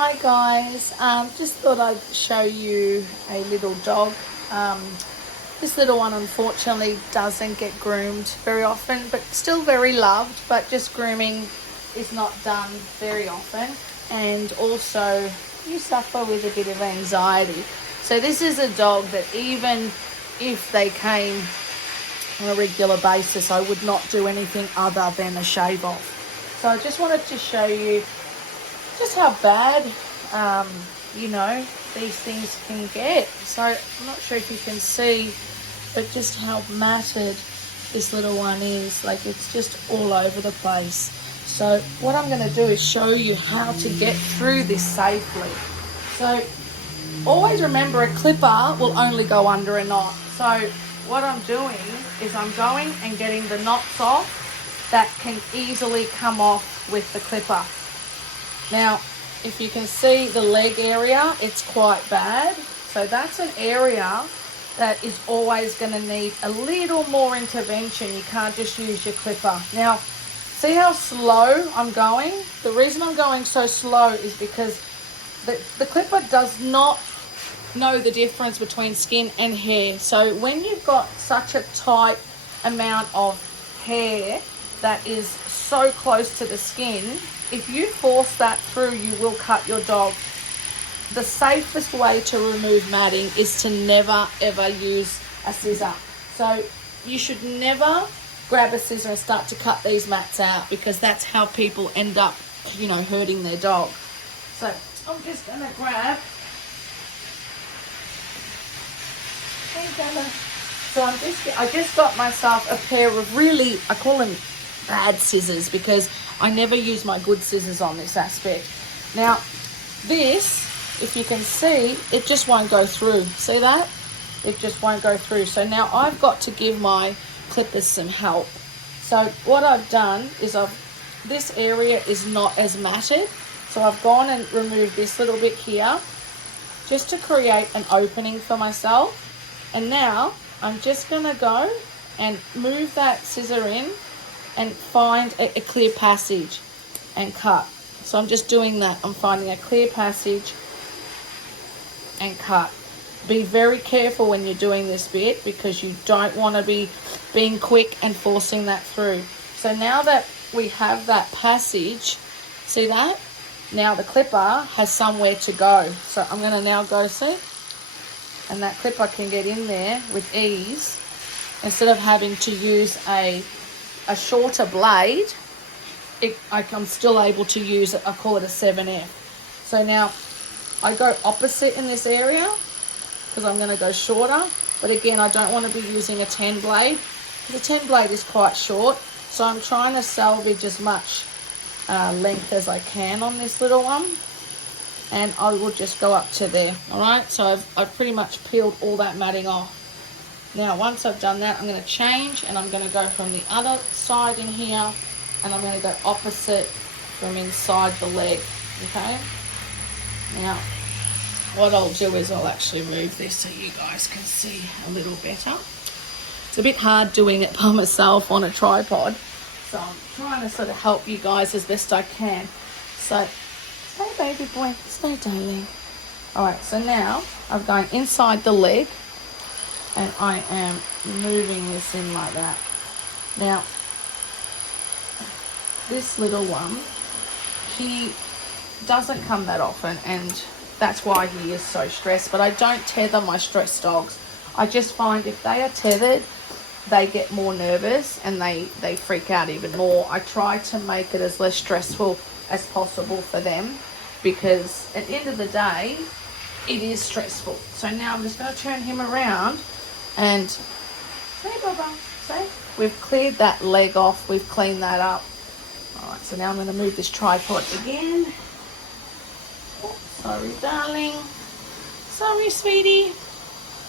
Hi guys, just thought I'd show you a little dog. This little one unfortunately doesn't get groomed very often, but still very loved, but just grooming is not done very often. And also you suffer with a bit of anxiety. So this is a dog that even if they came on a regular basis, I would not do anything other than a shave off. So I just wanted to show you just how bad, these things can get. So I'm not sure if you can see, but just how matted this little one is. Like, it's just all over the place. So what I'm going to do is show you how to get through this safely. So always remember, a clipper will only go under a knot. So what I'm doing is I'm going and getting the knots off that can easily come off with the clipper. Now, if you can see the leg area, it's quite bad. So that's an area that is always going to need a little more intervention. You can't just use your clipper. Now, see how slow I'm going? The reason I'm going so slow is because the clipper does not know the difference between skin and hair. So when you've got such a tight amount of hair that is so close to the skin, if you force that through, you will cut your dog. The safest way to remove matting is to never ever use a scissor. So you should never grab a scissor and start to cut these mats out, because that's how people end up, hurting their dog. So I'm just gonna grab. So I just got myself a pair of really, I call them bad scissors, because I never use my good scissors on this aspect. Now, this, if you can see, it just won't go through. See that? It just won't go through. So now I've got to give my clippers some help. So what I've done is this area is not as matted. So I've gone and removed this little bit here just to create an opening for myself. And now I'm just going to go and move that scissor in and find a clear passage and cut. So I'm just doing that. I'm finding a clear passage and cut. Be very careful when you're doing this bit, because you don't want to be being quick and forcing that through. So now that we have that passage, see that? Now the clipper has somewhere to go. So I'm going to now go, see? And that clipper can get in there with ease, instead of having to use a shorter blade. I'm still able to use it. I call it a 7F. So now I go opposite in this area, because I'm going to go shorter. But again, I don't want to be using a 10 blade, because a 10 blade is quite short. So I'm trying to salvage as much length as I can on this little one. And I will just go up to there. All right, so I've pretty much peeled all that matting off. Now, once I've done that, I'm going to change, and I'm going to go from the other side in here, and I'm going to go opposite from inside the leg, okay? Now, what I'll do is I'll actually move this so you guys can see a little better. It's a bit hard doing it by myself on a tripod, so I'm trying to sort of help you guys as best I can. So, stay baby boy, stay darling. All right, so now I'm going inside the leg, and I am moving this in like that. Now, this little one, he doesn't come that often, and that's why he is so stressed. But I don't tether my stressed dogs. I just find if they are tethered, they get more nervous and they freak out even more. I try to make it as less stressful as possible for them, because at the end of the day, it is stressful. So now I'm just going to turn him around. And, hey, Baba, say, we've cleared that leg off. We've cleaned that up. All right, so now I'm going to move this tripod again. Oh, sorry, darling. Sorry, sweetie.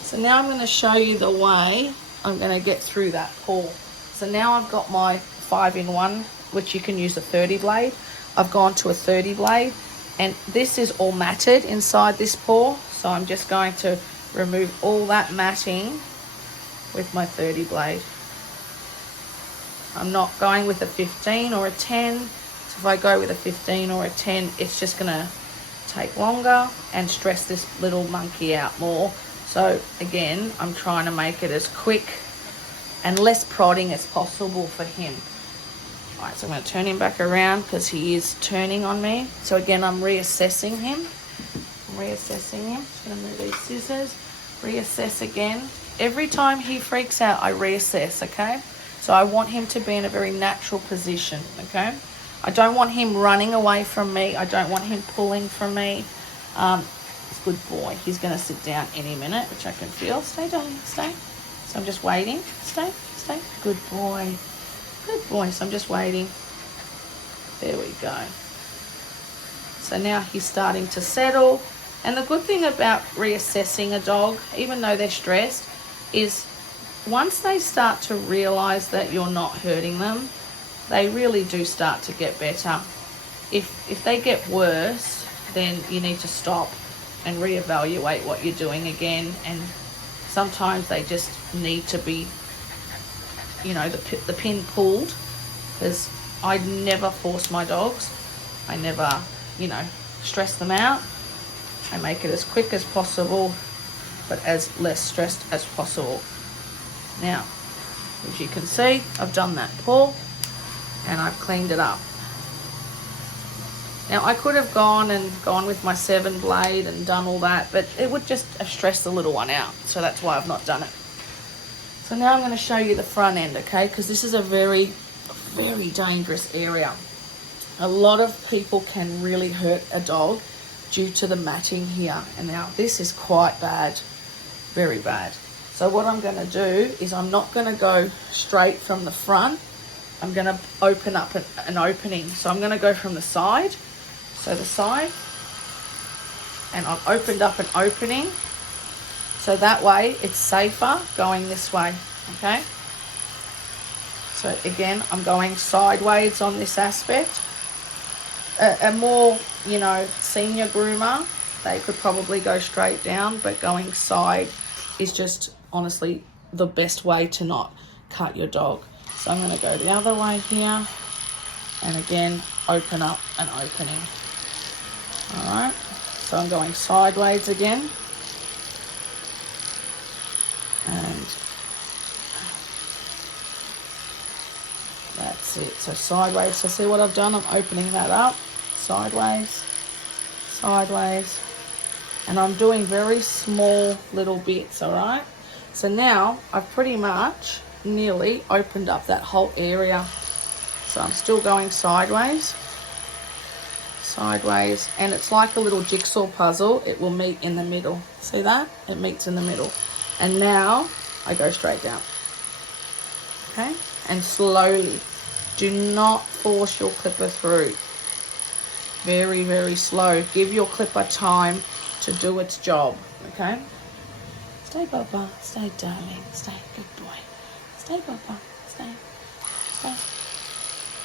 So now I'm going to show you the way I'm going to get through that paw. So now I've got my 5-in-1, which you can use a 30 blade. I've gone to a 30 blade. And this is all matted inside this paw. So I'm just going to remove all that matting with my 30 blade. I'm not going with a 15 or a 10. So if I go with a 15 or a 10, it's just going to take longer and stress this little monkey out more. So again, I'm trying to make it as quick and less prodding as possible for him. All right, so I'm going to turn him back around because he is turning on me. So again, I'm reassessing him. Just going to move these scissors. Reassess again. Every time he freaks out, I reassess, okay? So I want him to be in a very natural position, okay? I don't want him running away from me. I don't want him pulling from me. Good boy. He's going to sit down any minute, which I can feel. Stay, darling, stay. So I'm just waiting. Stay. Good boy. Good boy. So I'm just waiting. There we go. So now he's starting to settle. And the good thing about reassessing a dog, even though they're stressed, is once they start to realize that you're not hurting them, they really do start to get better. If they get worse, then you need to stop and reevaluate what you're doing again. And sometimes they just need to be, the pin pulled, because I never force my dogs. I never, stress them out. I make it as quick as possible, but as less stressed as possible. Now, as you can see, I've done that pull and I've cleaned it up. Now, I could have gone with my 7 blade and done all that, but it would just have stressed the little one out. So that's why I've not done it. So now I'm going to show you the front end, okay? Because this is a very, very dangerous area. A lot of people can really hurt a dog due to the matting here. And now this is quite bad, very bad. So what I'm going to do is I'm not going to go straight from the front. I'm going to open up an opening. So I'm going to go from the side. So the side. And I've opened up an opening. So that way it's safer going this way. Okay. So again, I'm going sideways on this aspect. A more, senior groomer, they could probably go straight down, but going side is just honestly the best way to not cut your dog. So I'm going to go the other way here, and again, open up an opening. All right, so I'm going sideways again, and that's it. So sideways. So see what I've done? I'm opening that up, sideways, and I'm doing very small little bits. All right. So now I've pretty much nearly opened up that whole area. So I'm still going sideways, and it's like a little jigsaw puzzle. It will meet in the middle. See that? It meets in the middle. And now I go straight down. Okay? And slowly. Do not force your clipper through. Very, very slow. Give your clipper time to do its job. Okay? Stay, Papa. Stay, darling. Stay. Good boy. Stay, Papa. Stay.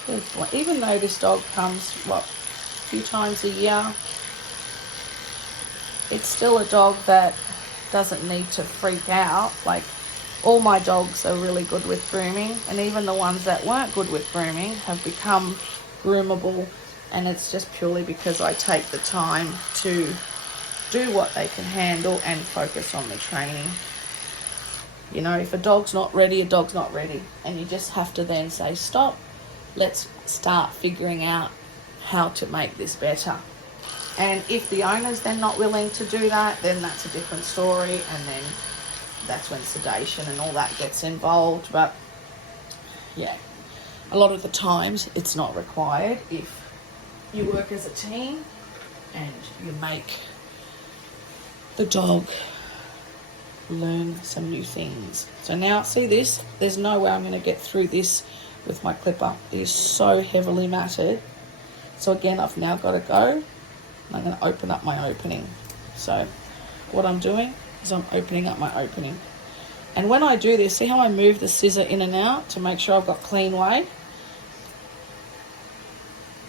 Good boy. Even though this dog comes, a few times a year, it's still a dog that doesn't need to freak out. Like, all my dogs are really good with grooming, and even the ones that weren't good with grooming have become groomable, and it's just purely because I take the time to do what they can handle and focus on the training. If a dog's not ready, a dog's not ready, and you just have to then say, stop, let's start figuring out how to make this better. And if the owner's then not willing to do that, then that's a different story, and then that's when sedation and all that gets involved. But yeah, a lot of the times it's not required if you work as a team and you make the dog learn some new things. So now, see this? There's no way I'm going to get through this with my clipper. It is so heavily matted. So again, I've now got to go, and I'm going to open up my opening. So what I'm doing is I'm opening up my opening. And when I do this, see how I move the scissor in and out to make sure I've got clean way?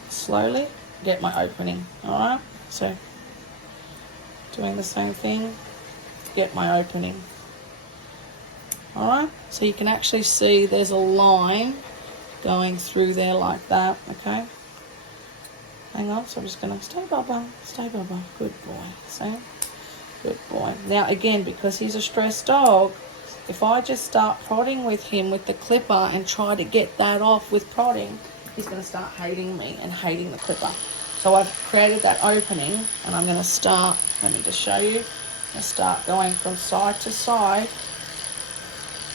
Slowly get my opening. All right, so doing the same thing, get my opening. All right, so you can actually see there's a line going through there like that. Okay, Hang on, so I'm just going to stay, Bubba. Stay, Bubba. Good boy. See? Good boy. Now, again, because he's a stressed dog, if I just start prodding with him with the clipper and try to get that off with prodding, he's going to start hating me and hating the clipper. So I've created that opening, and I'm going to start, let me just show you, I start going from side to side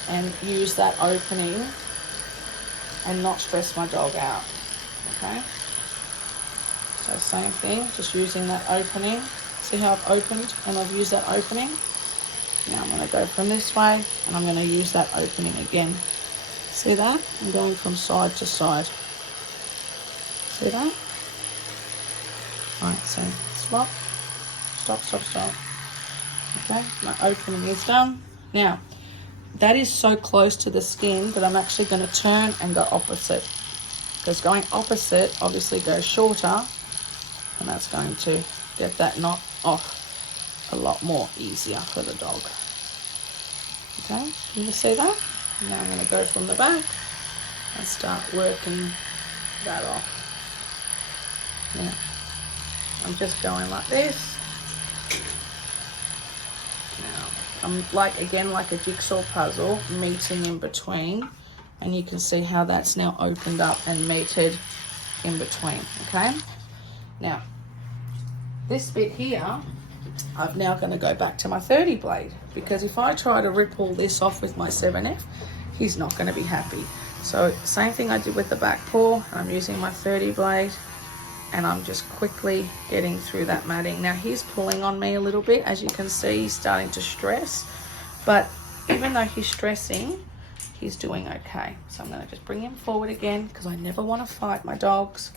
and use that opening and not stress my dog out, okay? So same thing, just using that opening. See how I've opened and I've used that opening? Now I'm going to go from this way and I'm going to use that opening again. See that? I'm going from side to side. See that? Right, so stop, stop, stop, stop. Okay, my opening is done. Now, that is so close to the skin that I'm actually going to turn and go opposite. Because going opposite obviously goes shorter, and that's going to get that knot off a lot more easier for the dog. Okay, you see that? Now I'm going to go from the back and start working that off. Now, I'm just going like this. Now, I'm like, again, like a jigsaw puzzle, meeting in between. And you can see how that's now opened up and meted in between, okay? Now, this bit here, I'm now going to go back to my 30 blade, because if I try to rip all this off with my 7F, he's not going to be happy. So same thing I did with the back paw, I'm using my 30 blade, and I'm just quickly getting through that matting. Now he's pulling on me a little bit, as you can see, he's starting to stress, but even though he's stressing, he's doing okay. So I'm going to just bring him forward again, because I never want to fight my dogs.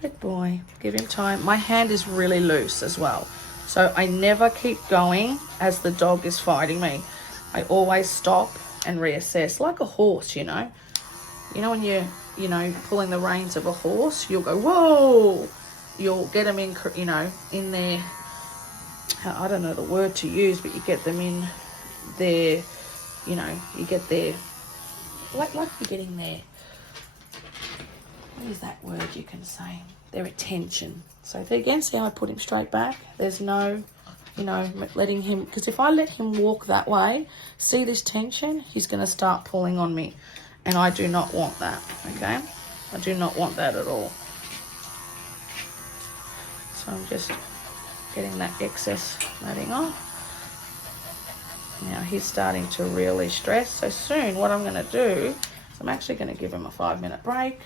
Good boy. Give him time. My hand is really loose as well, so I never keep going as the dog is fighting me. I always stop and reassess, like a horse, you know. You know when you're, you know, pulling the reins of a horse, you'll go, whoa! You'll get them in, you know, in their, I don't know the word to use, but you get them in their, you know, you get their, like you're getting their, what is that word you can say? Their attention. So if again, see how I put him straight back? There's no, you know, letting him, because if I let him walk that way, see this tension, he's going to start pulling on me. And I do not want that, okay? I do not want that at all. So I'm just getting that excess matting off. Now he's starting to really stress. So soon what I'm going to do is I'm actually going to give him a 5-minute break.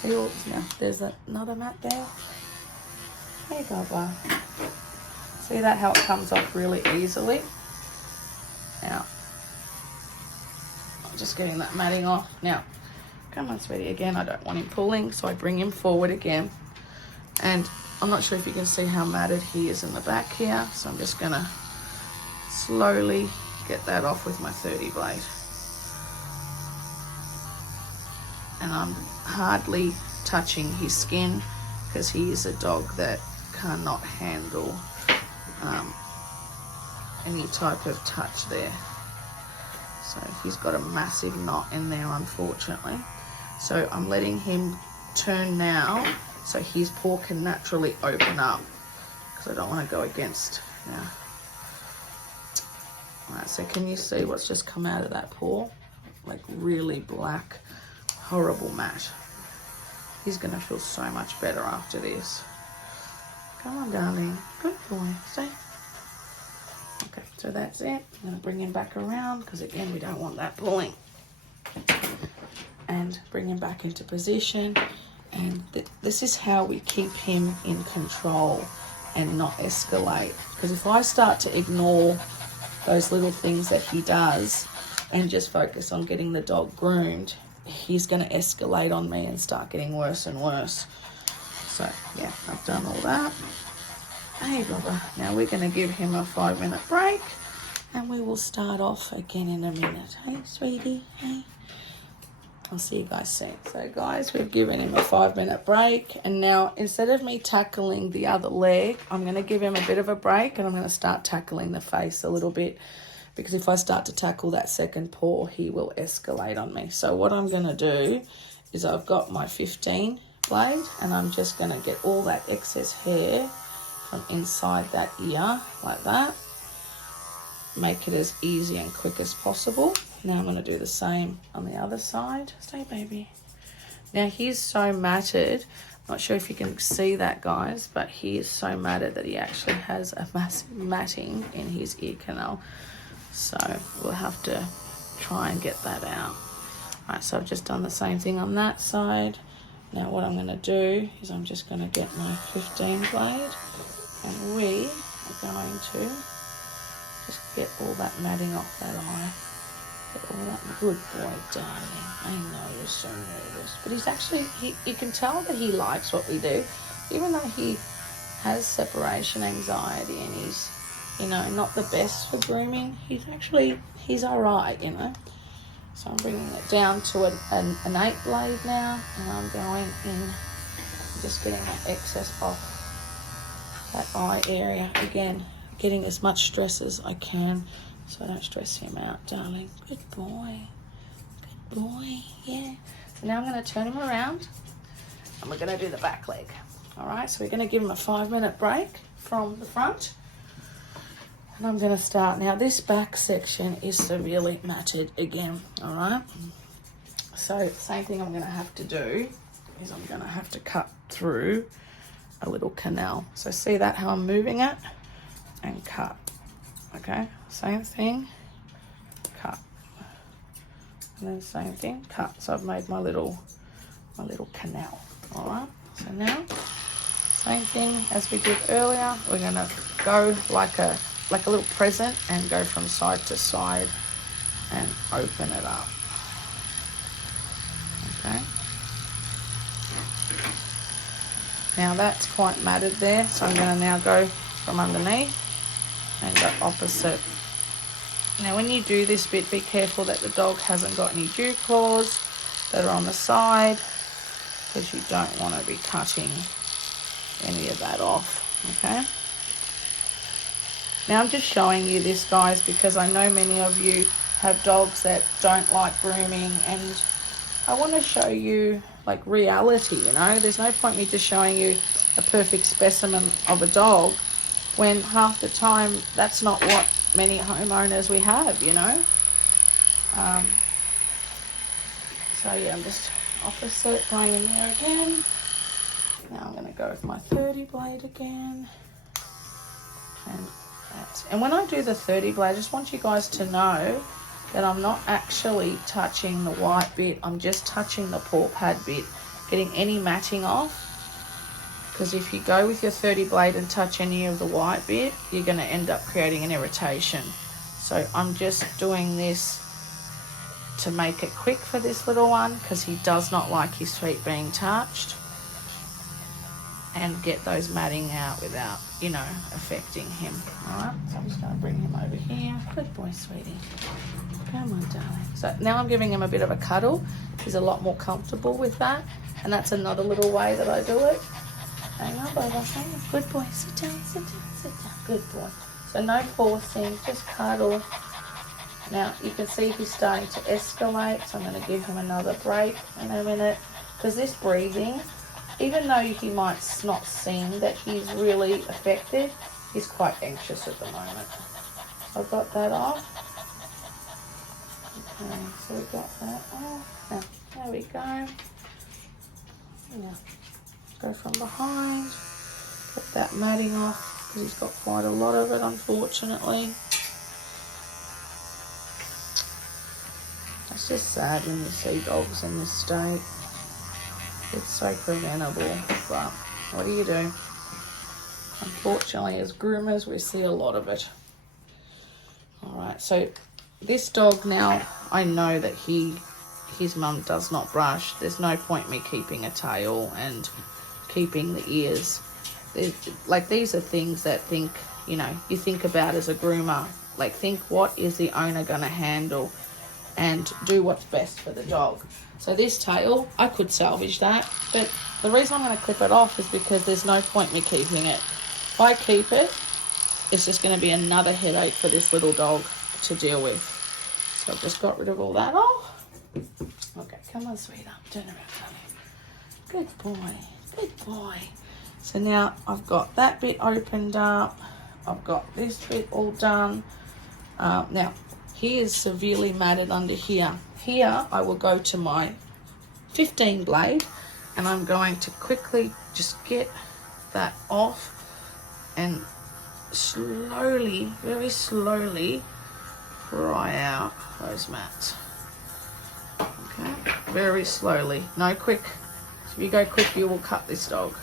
See, now there's another mat there. Hey, Bubba. See that, how it comes off really easily? Now, I'm just getting that matting off. Now, come on, sweetie, again, I don't want him pulling, so I bring him forward again. And I'm not sure if you can see how matted he is in the back here, so I'm just going to slowly get that off with my 30 blade. And I'm hardly touching his skin, because he is a dog that cannot handle any type of touch there. So he's got a massive knot in there, unfortunately. So I'm letting him turn now so his paw can naturally open up, because I don't want to go against now. Alright, so can you see what's just come out of that paw? Like really black, horrible mat. He's going to feel so much better after this. Come on, darling. Good boy. Stay. Okay, so that's it. I'm going to bring him back around, because again, we don't want that pulling. And bring him back into position. And this is how we keep him in control and not escalate. Because if I start to ignore those little things that he does and just focus on getting the dog groomed, he's going to escalate on me and start getting worse and worse. So yeah, I've done all that. Hey, Bubba. Now we're going to give him a 5-minute break, and we will start off again in a minute. Hey, sweetie. Hey. I'll see you guys soon. So guys, we've given him a 5-minute break, and now instead of me tackling the other leg, I'm going to give him a bit of a break, and I'm going to start tackling the face a little bit, because if I start to tackle that second paw, he will escalate on me. So what I'm going to do is I've got my 15 blade, and I'm just going to get all that excess hair from inside that ear like that. Make it as easy and quick as possible. Now I'm going to do the same on the other side. Stay, baby. Now he's so matted. Not sure if you can see that, guys, but he is so matted that he actually has a massive matting in his ear canal. So we'll have to try and get that out. All right, so I've just done the same thing on that side. Now what I'm going to do is I'm just going to get my 15 blade, and we are going to just get all that matting off that eye. Get all that. Good boy, darling. I know you're so nervous, but he's actually, you can tell that he likes what we do, even though he has separation anxiety and he's, you know, not the best for grooming. He's all right, you know. So I'm bringing it down to an 8 blade now, and I'm going in, just getting that excess off that eye area. Again, getting as much stress as I can so I don't stress him out, darling. Good boy. Good boy, yeah. So now I'm going to turn him around, and we're going to do the back leg. All right, so we're going to give him a 5-minute break from the front. And I'm going to start. Now, this back section is severely matted again, all right? So, same thing I'm going to have to do is I'm going to have to cut through a little canal. So, see that, how I'm moving it? And cut, okay? Same thing, cut. And then same thing, cut. So, I've made my little canal, all right? So, now, same thing as we did earlier. We're going to go like a little present and go from side to side and open it up. Okay. Now that's quite matted there, so I'm going to now go from underneath and go opposite. Now when you do this bit, be careful that the dog hasn't got any dew claws that are on the side, because you don't want to be cutting any of that off, okay? Now I'm just showing you this, guys, because I know many of you have dogs that don't like grooming, and I want to show you like reality, you know. There's no point me just showing you a perfect specimen of a dog when half the time that's not what many homeowners we have, you know. So yeah, I'm just opposite, going in there again. Now I'm going to go with my 30 blade again. And when I do the 30 blade, I just want you guys to know that I'm not actually touching the white bit. I'm just touching the paw pad bit, getting any matting off. Because if you go with your 30 blade and touch any of the white bit, you're going to end up creating an irritation. So I'm just doing this to make it quick for this little one, because he does not like his feet being touched, and get those matting out without, you know, affecting him. All right, so I'm just going to bring him over here. Good boy, sweetie. Come on, darling. So now I'm giving him a bit of a cuddle. He's a lot more comfortable with that, and that's another little way that I do it. Hang on, Bubba, hang on. Good boy, sit down, sit down, sit down. Good boy. So no forcing, just cuddle. Now you can see he's starting to escalate, so I'm going to give him another break in a minute, because this breathing, even though he might not seem that he's really affected, he's quite anxious at the moment. So I've got that off. Okay, so we got that off. Now, there we go. Now, go from behind. Get that matting off, because he's got quite a lot of it, unfortunately. It's just sad when you see dogs in this state. It's so preventable, but what do you do? Unfortunately, as groomers, we see a lot of it. All right, so this dog now, I know that his mum does not brush. There's no point me keeping a tail and keeping the ears. Like, these are things that you think about as a groomer. Like, think, what is the owner going to handle, and do what's best for the dog. So this tail, I could salvage that, but the reason I'm going to clip it off is because there's no point me keeping it. If I keep it, it's just going to be another headache for this little dog to deal with. So I've just got rid of all that off. Okay, come on, sweetheart. Turn around, honey. Good boy. Good boy. So now I've got that bit opened up. I've got this bit all done. Now, he is severely matted under here. Here, I will go to my 15 blade, and I'm going to quickly just get that off and slowly, very slowly, pry out those mats. Okay, very slowly, no quick. If you go quick, you will cut this dog.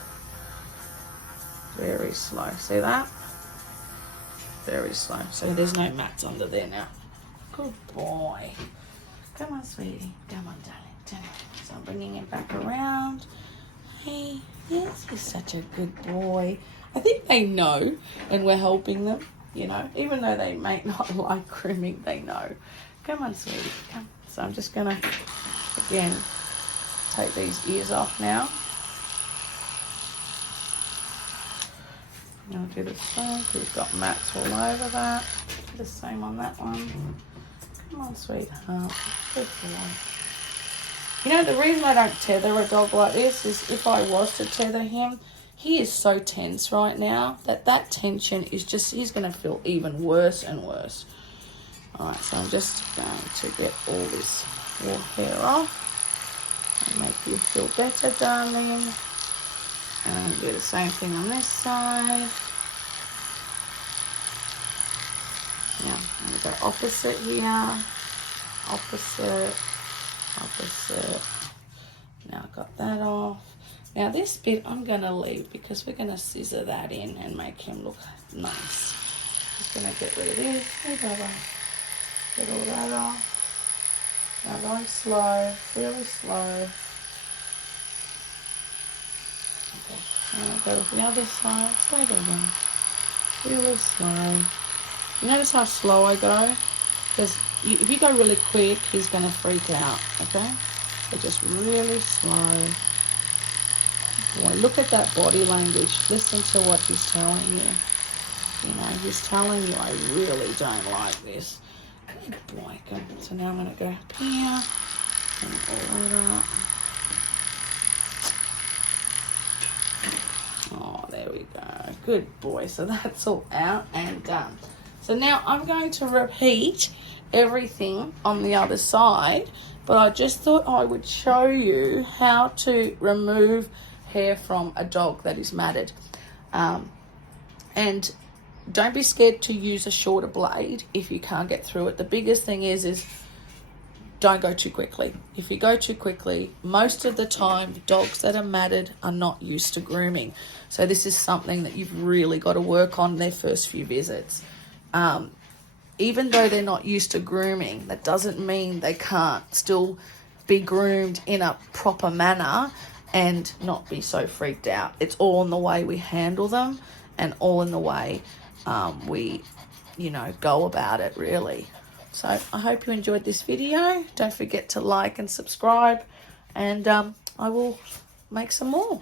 Very slow, see that? Very slow. So there's no mats under there now. Good boy. Come on, sweetie. Come on, darling. So I'm bringing him back around. Hey, yes, he's such a good boy. I think they know when we're helping them, you know, even though they may not like grooming, they know. Come on, sweetie, come. So I'm just gonna, again, take these ears off now. I'll do the same, because we've got mats all over that. Do the same on that one. Come on, sweetheart. Good boy. You know, the reason I don't tether a dog like this is if I was to tether him, he is so tense right now that tension is just, he's going to feel even worse and worse. All right, so I'm just going to get all this raw hair off and make you feel better, darling. And do the same thing on this side. Now, I'm going to go opposite here. Opposite. Opposite. Now I've got that off. Now this bit I'm going to leave because we're going to scissor that in and make him look nice. Just going to get rid of this. Hey, Bubba. Get all that off. Now going slow, really slow. Okay. Now go to the other side. Stay there then. Really slow. You notice how slow I go? Because if you go really quick, he's going to freak out, okay? So just really slow. Boy, look at that body language. Listen to what he's telling you. You know, he's telling you, I really don't like this. Good boy. Good. So now I'm going to go up here and all that up. Oh, there we go. Good boy. So that's all out and done. So now I'm going to repeat everything on the other side, but I just thought I would show you how to remove hair from a dog that is matted. And don't be scared to use a shorter blade if you can't get through it. The biggest thing is don't go too quickly. If you go too quickly, most of the time, dogs that are matted are not used to grooming. So this is something that you've really got to work on their first few visits. Even though they're not used to grooming, that doesn't mean they can't still be groomed in a proper manner and not be so freaked out. It's all in the way we handle them and all in the way we, you know, go about it, really. So I hope you enjoyed this video. Don't forget to like and subscribe, and I will make some more.